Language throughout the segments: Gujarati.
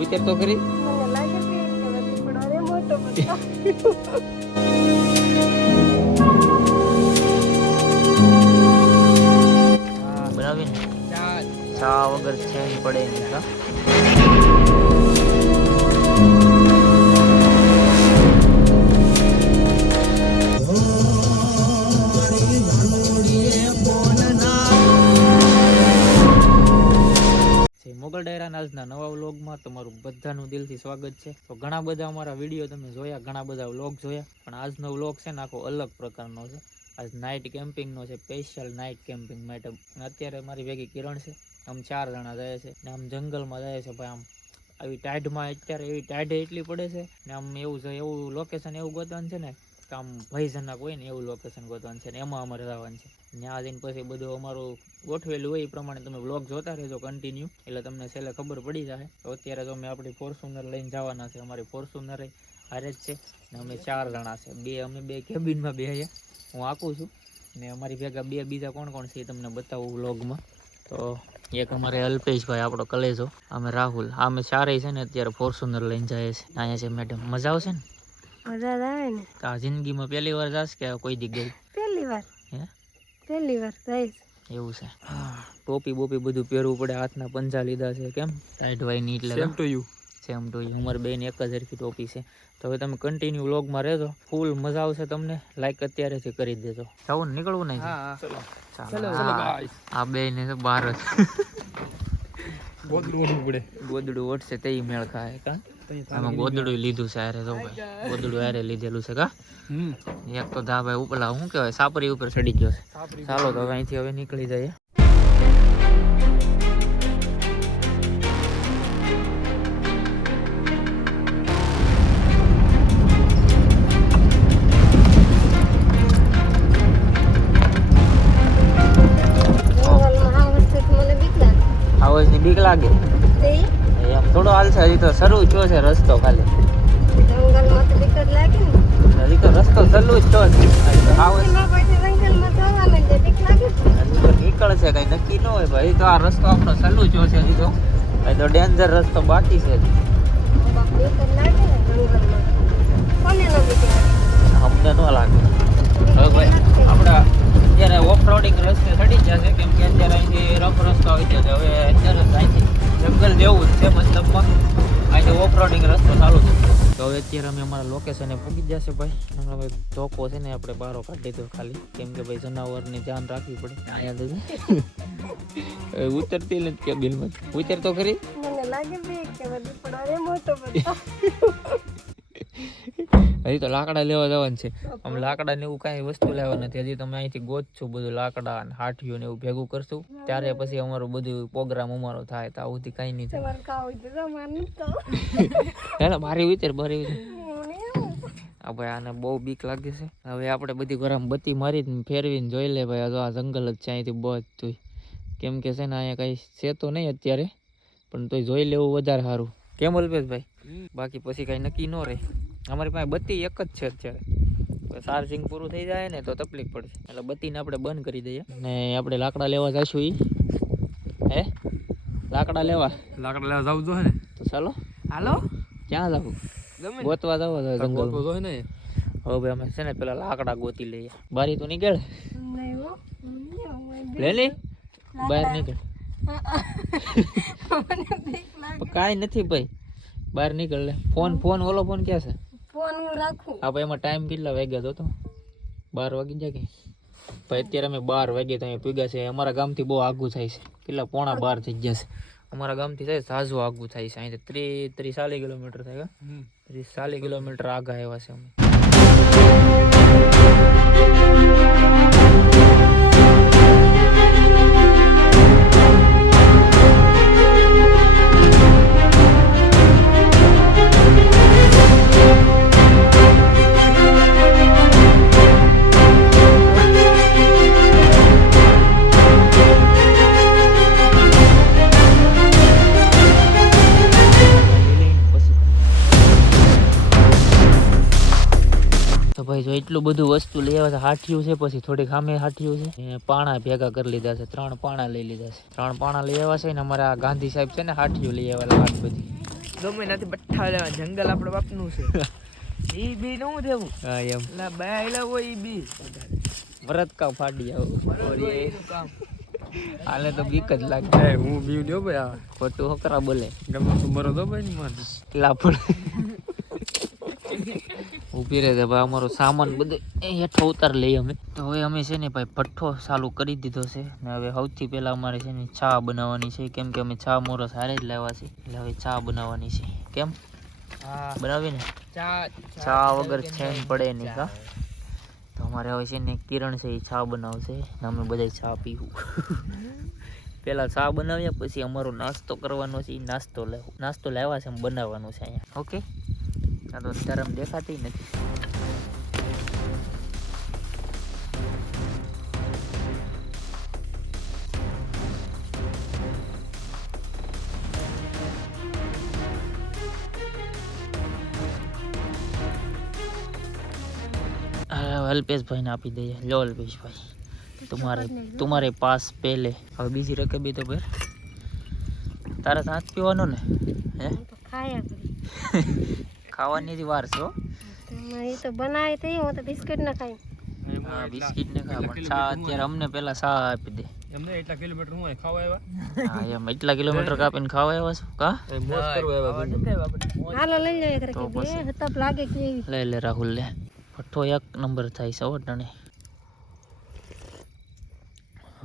ઉતર તો ખરી. મને લાગે છે કે નથી પણ મોટો બનાવી ને ચા વગર છે પડે નહીં મોગલ ડાયરાના આજના નવા વ્લોગમાં તમારું બધાનું દિલથી સ્વાગત છે. તો ઘણા બધા અમારા વીડિયો તમે જોયા, ઘણા બધા વ્લોગ જોયા, પણ આજનો વ્લોગ છે ને આખો અલગ પ્રકારનો છે. આજ નાઇટ કેમ્પિંગનો છે સ્પેશિયલ નાઇટ કેમ્પિંગ માટે અત્યારે મારી ભેગી કિરણ છે. આમ ચાર જણા જાય છે ને આમ જંગલમાં જાય છે ભાઈ, આમ આવી ટાઢમાં, અત્યારે એવી ટાઢે એટલી પડે છે ને આમ એવું છે એવું લોકેશન એવું ગોતવાનું છે ને આમ ભયજનક હોય ને એવું લોકેશન ગોતવાનું છે ને એમાં અમારે જવાનું છે. ત્યાં જઈને પછી બધું અમારું ગોઠવેલું હોય એ પ્રમાણે તમે વ્લોગ જોતા રહેજો કન્ટિન્યુ એટલે તમને છેલ્લે ખબર પડી જાય. તો અત્યારે તો અમે આપણી ફોર્ચ્યુનર લઈને જવાના છે. અમારી ફોર્ચ્યુનર હારે જ છે ને અમે ચાર જણા છે. બે, અમે બે કેબિનમાં બે હું આકું છું. ને અમારી ભેગા બે, બીજા કોણ કોણ છે એ તમને બતાવું વ્લોગમાં તો એક અમારે અલ્પેશભાઈ, આપણો કલેજો. અમે રાહુલ. અમે ચારેય છે ને અત્યારે ફોર્ચ્યુનર લઈને જઈએ છે અહીંયા છે મેડમ મજા આવશે ને? મજા આવે ને. તો આ જિંદગીમાં પહેલી વાર જાશ કે કોઈ દી ગઈ પહેલી વાર. હે? પહેલી વાર જઈશ એવું છે. ટોપી બોપી બધું પહેરવું પડે હાથના પંજા લીધા છે કેમ? ટાઈટ વાયની એટલે same to you same to you Umar બેન એક જ હરખી ટોપી છે. તો હવે તમે કન્ટિન્યુ વ્લોગમાં રહેજો. ફૂલ મજા આવશે તમને. લાઈક અત્યારેથી કરી દેજો. જવું ને નીકળવું નહીં ચાલો. હા. આ બે ને તો બહાર જ. ગોદડું ઓટશે તે મેળ ખાય કા? આમાં ગોદડું લીધું છે હારે જો ભાઈ ગોદડું હારે લીધેલું છે કા એક તો ધાભાઈ ઉપલા શું કહેવાય સાપરી ઉપર ચડી ગયો છે ચાલો તો હવે અહીંથી હવે નીકળી જઈએ બીક લાગે થોડો હાલ છે હજી તો શરૂ થયો છે રસ્તો ખાલી. જ હજી તો રસ્તો ચાલુ જ થયો જ. નીકળશે કઈ નક્કી ન હોય ભાઈ તો આ રસ્તો આપણો ચાલુ થયો છે હજી તો. હજી તો ડેન્જર રસ્તો બાકી છે. જ અમને ન લાગે. હવે ભાઈ આપણા અત્યારે ઓફ રોડિંગ રસ્તે ચડી જશે કેમ કે અત્યારે અહીંથી રફ રસ્તો આવી છે. હવે અત્યારે જ અહીંથી જંગલ જેવું જ છે મતલબમાં અહીંથી ઓફ રોડિંગ રસ્તો ચાલુ છે. તો હવે અત્યારે અમે અમારા લોકેશને પૂગી જશે ભાઈ. હમણાં ભાઈ ધોકો છે ને આપણે બારો કાઢી દો ખાલી. કેમ કે ભાઈ જનાવરની ધ્યાન રાખવી પડે. અહીંયા તો ઉતરતી નથી કેબિનમાં ઉતર તો ખરી? મને લાગે કે મોટો બધો. હજી તો લાકડા લેવા જવાનું છે. આમ લાકડા ને એવું કાંઈ વસ્તુ લેવા નથી. હજી તમે અહીંથી ગોતશું બધું લાકડા અને હાઠીઓ ને એવું ભેગું કરશું. ત્યારે પછી અમારું બધું પ્રોગ્રામ અમારો થાય તો આવું કાંઈ નહીં થાય. ના મારી વિચાર બારી વિચાર. આ ભાઈ આને બહુ બીક લાગે છે. હવે આપણે બધી ગરમ બત્તી મારી ફેરવીને જોઈ લે ભાઈ. આ આ જંગલ જ છે અહીંથી બધું કેમ કે છે ને અહીંયા કાંઈ છે તો નહીં અત્યારે પણ તોય જોઈ લેવું વધારે સારું. કેમ અલ્પેશભાઈ? બાકી પછી કાંઈ નક્કી ન રહે. અમારી પાસે બત્તી એક જ છે અત્યારે. ચાર્જિંગ પૂરું થઈ જાય ને તો તકલીફ પડશે. એટલે બત્તીને આપણે બંધ કરી દઈએ. ને આપણે લાકડા લેવા જઈશું એ હે? લાકડા લેવા. લાકડા લેવા જવું જોઈએ ને? તો ચાલો. હાલો? ક્યાં જવું? ગોતવા જવો જંગલ જોઈએ ને? હવે ભાઈ અમે છે ને પેલા લાકડા ગોતી લઈએ. બારી તો નીકળ. લે લે. બહાર નીકળ. કાંઈ નથી ભાઈ. બહાર નીકળ લે. ફોન ફોન ઓલો ફોન ક્યાં છે? ફોન હું રાખું? આ એમાં ટાઈમ કેટલા વાગ્યા તો તો? બાર વાગી જાય કે? ભાઈ અત્યારે અમે બાર વાગે તો અહીંયા પીગા છે અમારા ગામથી બહુ આઘું થાય છે. કેટલા પોણા બાર થઈ ગયા છે. અમારા ગામથી થાય ઝાઝું આઘું થાય છે. અહીંથી ત્રીસ ત્રીસ ચાલીસ કિલોમીટર થાય કા ત્રીસ ચાલીસ કિલોમીટર આગા આવ્યા છે અમે. એટલું બધું વસ્તુ લઈ આવ્યા છે. હાઠિયું છે પછી થોડીક સામે હાઠિયું છે. પાણા ભેગા કરી લીધા છે. ત્રણ પાણા લઈ લીધા છે. ત્રણ પાણા લઈ આવ્યા છે ને અમારા ગાંધી સાહેબ છે ને હાઠિયું લઈ આવ્યા હાથ બધી. ગમે નથી બઠ્ઠા લેવા જંગલ આપણે બાપનું છે. ઈ બી નું દેવું. હા એમ. લા બાયલા હોય ઈ બી. વરત કા ફાડી આવો. એનું કામ. આને તો બીક જ લાગે. હું બી દો ભાઈ ખોટું હોકરા બોલે. ગમે તું મરો દો ભાઈ ની માથે લાપડ ઊભી રહે છે. ભાઈ અમારો સામાન બધું હેઠો ઉતાર લઈએ અમે. તો હવે અમે છે ને ભાઈ ભઠ્ઠો ચાલુ કરી દીધો છે. ને હવે સૌથી પહેલા અમારે છે ને ચા બનાવવાની છે. કેમ કે અમે ચા મોરસ હારે જ લાવ્યા છે એટલે હવે ચા બનાવવાની છે. કેમ? બનાવી ને? ચા ચા વગર ચેન પડે નહીં કા તો અમારે હવે છે ને કિરણ છે એ ચા બનાવશે. ને અમે બધા ચા પીવું. પેલા ચા બનાવ્યા પછી અમારો નાસ્તો કરવાનો છે. નાસ્તો લાવ નાસ્તો લાવ્યા છે એમ બનાવવાનો છે અહીંયા. ઓકે? તો અત્યારે આમ દેખાતી નથી હા, અલ્પેશભાઈને આપી દઈએ લો અલ્પેશભાઈ તમારે તમારે પાસ પહેલે હવે બીજી રકબી તો ભર તારે સાથ પીવાનો ને હે હું તો ખાયા કરી ખાવાની જ વાર છો હો. તો બનાવી તો હું તો બિસ્કિટ ના ખાઈ. હા બિસ્કિટ ને ખા પણ ચા અત્યારે અમને પેલા ચા આપી દે. એમને એટલા કિલોમીટર હું ખાવા આવ્યા હા એમ એટલા કિલોમીટર કાપીને ખાવા આવ્યા છો? કા? મોજ કરવા આવ્યા હાલો લઈ લે એક રકી બે હતપ લાગે કે લઈ લે રાહુલ લે. પઠ્ઠો એક નંબર થાય છે ઓટણે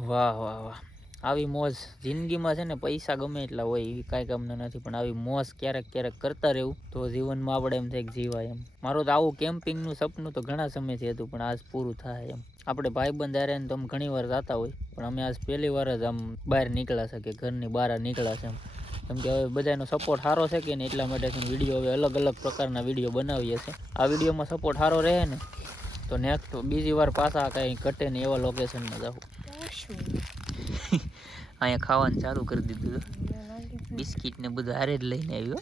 વાહ વાહ વાહ. આવી મોજ જિંદગીમાં છે ને પૈસા ગમે એટલા હોય એવી કાંઈ કામના નથી, પણ આવી મોજ ક્યારેક ક્યારેક કરતા રહેવું તો જીવનમાં આપણે એમ થાય કે જીવાય એમ. મારું તો આવું કેમ્પિંગનું સપનું તો ઘણા સમયથી હતું, પણ આજ પૂરું થાય એમ. આપણે ભાઈબંધ હારે તો આમ ઘણી વાર જતા હોય, પણ અમે આજ પહેલી વાર જ આમ બહાર નીકળ્યા છે કે ઘરની બહાર નીકળ્યા છે એમ. કેમ કે હવે બધાનો સપોર્ટ સારો છે કે ને એટલા માટે છે વીડિયો હવે અલગ અલગ પ્રકારના વીડિયો બનાવીએ છીએ આ વિડીયોમાં સપોર્ટ સારો રહે ને, તો નેક્સ્ટ બીજી વાર પાછા કંઈ ઘટે ને એવા લોકેશનમાં જાઉં. અહીંયા ખાવાનું ચાલુ કરી દીધું છે. બિસ્કિટ ને બધું હારે જ લઈને આવ્યો.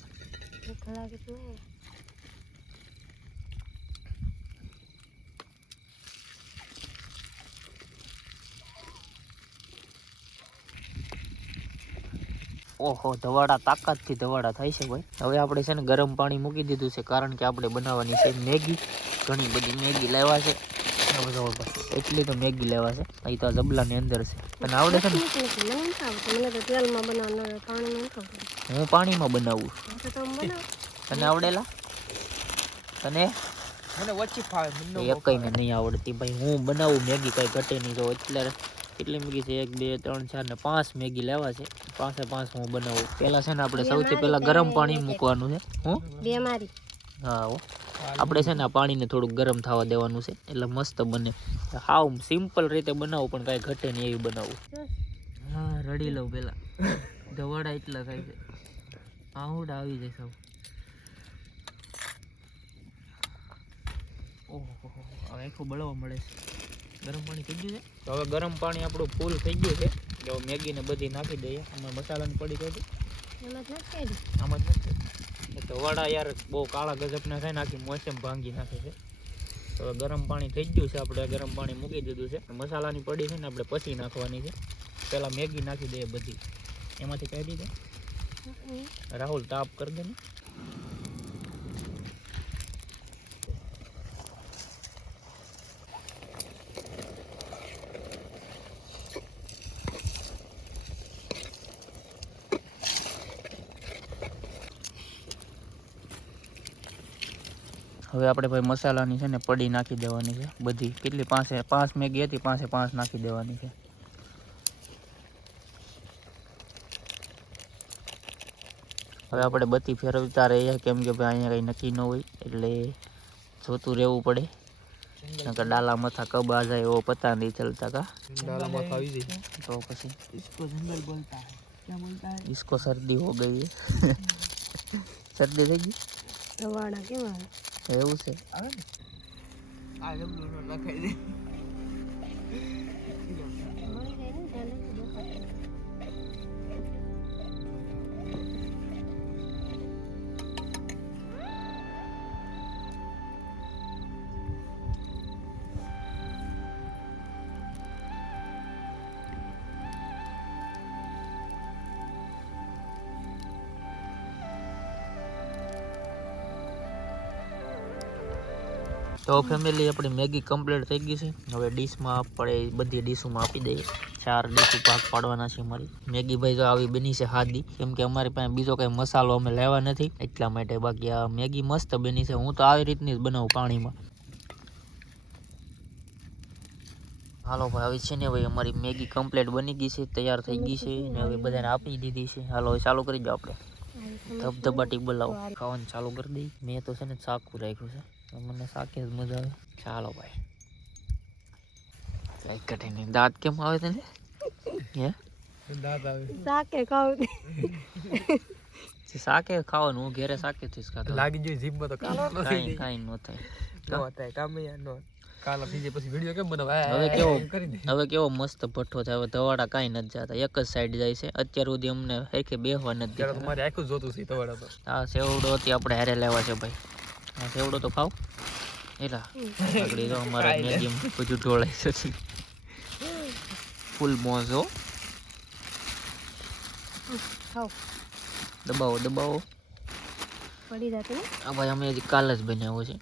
ઓહો ધવાડા તાકાતથી ધવાડા થાય છે ભાઈ. હવે આપણે છે ને ગરમ પાણી મૂકી દીધું છે કારણ કે આપણે બનાવવાની છે મેગી. ઘણી બધી મેગી લેવા છે. એટલી તો મેગી લેવા છે. અહીં તો આ જબલાની અંદર છે. તને આવડે છે ને? હું પાણીમાં બનાવું તને આવડેલા? તને? મને ઓછી ફાવે મને એકઈને નહીં આવડતી ભાઈ હું બનાવું મેગી કઈ ઘટે નહીં. તો એટલે કેટલી મેગી છે? એક બે ત્રણ ચાર ને પાંચ મેગી લેવા છે. પાંચે પાંચ હું બનાવું. પહેલાં છે ને આપણે સૌથી પહેલાં ગરમ પાણી મૂકવાનું છે. હું? બે મારી. હા હો. આપણે છે ને પાણીને થોડુંક ગરમ થવા દેવાનું છે. એટલે મસ્ત બને. હાવ સિમ્પલ રીતે બનાવું પણ કાંઈ ઘટે નહીં એવી બનાવું. હા રડી લઉં પેલા ધવાડા એટલા થાય છે. આહુડા આવી જાય સૌ ઓહો હવે આખું બળવા મળે છે. ગરમ પાણી થઈ ગયું છે? તો હવે ગરમ પાણી આપણું ફૂલ થઈ ગયું છે. જો મેગીને બધી નાખી દઈએ. અમે મસાલાની પડી ગઈ જ નથી આમાં જ નથી એ તો વડા યાર બહુ કાળા ગજબના થાય નાખી મોસમ ભાંગી નાખે છે. તો ગરમ પાણી થઈ ગયું છે આપણે ગરમ પાણી મૂકી દીધું છે. મસાલાની પડી છે ને આપણે પછી નાખવાની છે. પહેલાં મેગી નાખી દઈએ બધી. એમાંથી કાઢી દે. રાહુલ તાપ કરી દે ને. હવે આપણે ભાઈ મસાલાની છે ને પડી નાખી દેવાની છે બધી કેટલી પાંચે પાંચ મેગી હતી પાંચે પાંચ નાખી દેવાની છે હવે આપણે બત્તી ફેરવતા રહીએ કેમ કે ભાઈ અહીંયા કંઈ નક્કી ન હોય એટલે જોતું રહેવું પડે નકર ડાલા મથા કબ આ જાય એવો પતા નહીં ચલતા કા ડાલામાં આવી જાય તો પછી इसको जंगल बोलता है क्या बोलता है इसको सर्दी हो गई है શરદી થઈ ગઈ રવાડા કેવા એવું છે. આવે ને? આ લખાઈ દે. તો ફેમિલી આપણી મેગી કમ્પ્લીટ થઈ ગઈ છે. હવે ડીશમાં આપણે બધી ડીશોમાં આપી દઈએ. ચાર ડીશો ભાગ પાડવાના છે અમારી. મેગી ભાઈ તો આવી બની છે હાદી. કેમ કે અમારી પાસે બીજો કઈ મસાલો અમે લેવા નથી. એટલા માટે બાકી આ મેગી મસ્ત બની છે. હું તો આવી રીતની જ બનાવું પાણીમાં. હાલો ભાઈ, હવે છે ને ભાઈ અમારી મેગી કમ્પ્લીટ બની ગઈ છે. તૈયાર થઈ ગઈ છે ને હવે બધાને આપી દીધી છે. હાલો, હવે ચાલુ કરી દો આપણે. ધબધબાટી બોલાવો. ખાવાનું ચાલુ કરી દઈ મેં તો છે ને ચાકુ રાખ્યું છે. મને સાકે જ મજા આવે. ચાલો ભાઈ. કઈ કઠે દાંત કેમ આવે તને? હે? શાકે ખાવું. જે સાકે ખાવાનું હું ઘેરે સાકે થી ખાતો લાગી જોઈએ જીભમાં તો કાલો ન થઈ કાઈ કાંઈ ન થાય. ન થાય કામ યાર નો કાલો થઈ પછી વિડિયો કેમ બનાવાય હવે કેવો કરી દે. હવે કેવો મસ્ત ભઠ્ઠો થાય હવે ધવાડા કાઈ નથી જતા. એક જ સાઈડ જાય છે. અત્યાર સુધી અમને સરખે બેહવા નથી તમારે આખું જોતું છે તવાડા તો આ સેવડો હતી આપણે હારે લેવા છે ભાઈ. આ સેવડો તો ખાવ. એલા આગળ તો અમારે મેગી બધું ઢોળાય છે. ફૂલ મોઝો ખાવ દબાવો દબાવો. પડી જતું આ ભાઈ અમે હજી કાલ જ બનાવ્યો છે.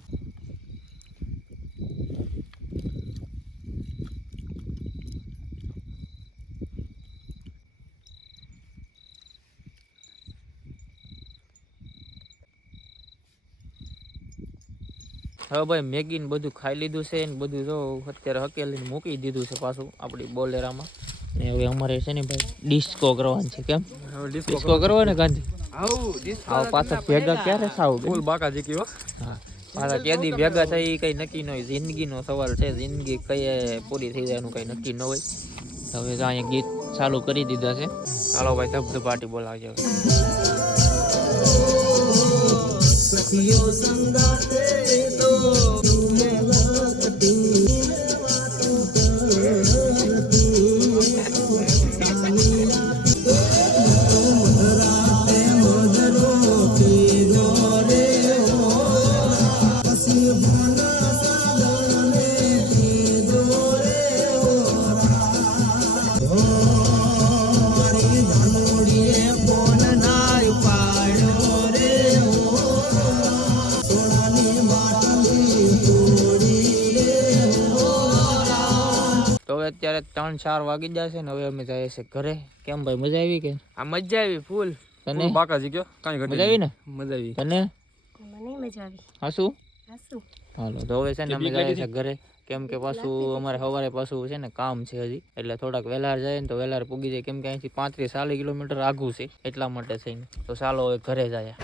હવે ભાઈ મેગી ને બધું ખાઈ લીધું છે ને બધું જો અત્યારે હકેલીને મૂકી દીધું છે પાછું આપણી બોલેરામાં. ને હવે અમારે છે ને ભાઈ ડિસ્કો કરવાની છે કેમ? ડિસ્કો કરવો ને ગાંધી? આવું પાછા ભેગા ક્યારે થાવ ફૂલ બાકા જે કયો હા પાછા ક્યાંથી ભેગા થઈ કઈ નક્કી ન હોય જિંદગીનો સવાલ છે જિંદગી કઈ પૂરી થઈ જાય એનું કઈ નક્કી ન હોય. હવે અહીંયા ગીત ચાલુ કરી દીધા છે. ચાલો ભાઈ ધબધબાટી બોલાવજો. તો ત્રણ ચાર વાગી જશે ને હવે અમે જઈએ છીએ ઘરે. કેમ ભાઈ મજા આવી કે? આ મજા આવી ફૂલ. તને? બાકા જે કયો? કાંઈ ઘટે મજા આવી ને? મજા આવી. તને? મને મજા આવી. હાસું હાસું. હાલો તો હવે છે ને અમે જઈએ છીએ ઘરે. કેમ કે પાછું અમારે સવારે પાછું છે ને કામ છે હજી. એટલે થોડાક વહેલાર જાય ને તો વહેલાર પૂગી જાય. કેમ કે અહીંથી પાંત્રીસ ચાલીસ કિલોમીટર આઘું છે એટલા માટે થઈને. તો ચાલો હવે ઘરે જાય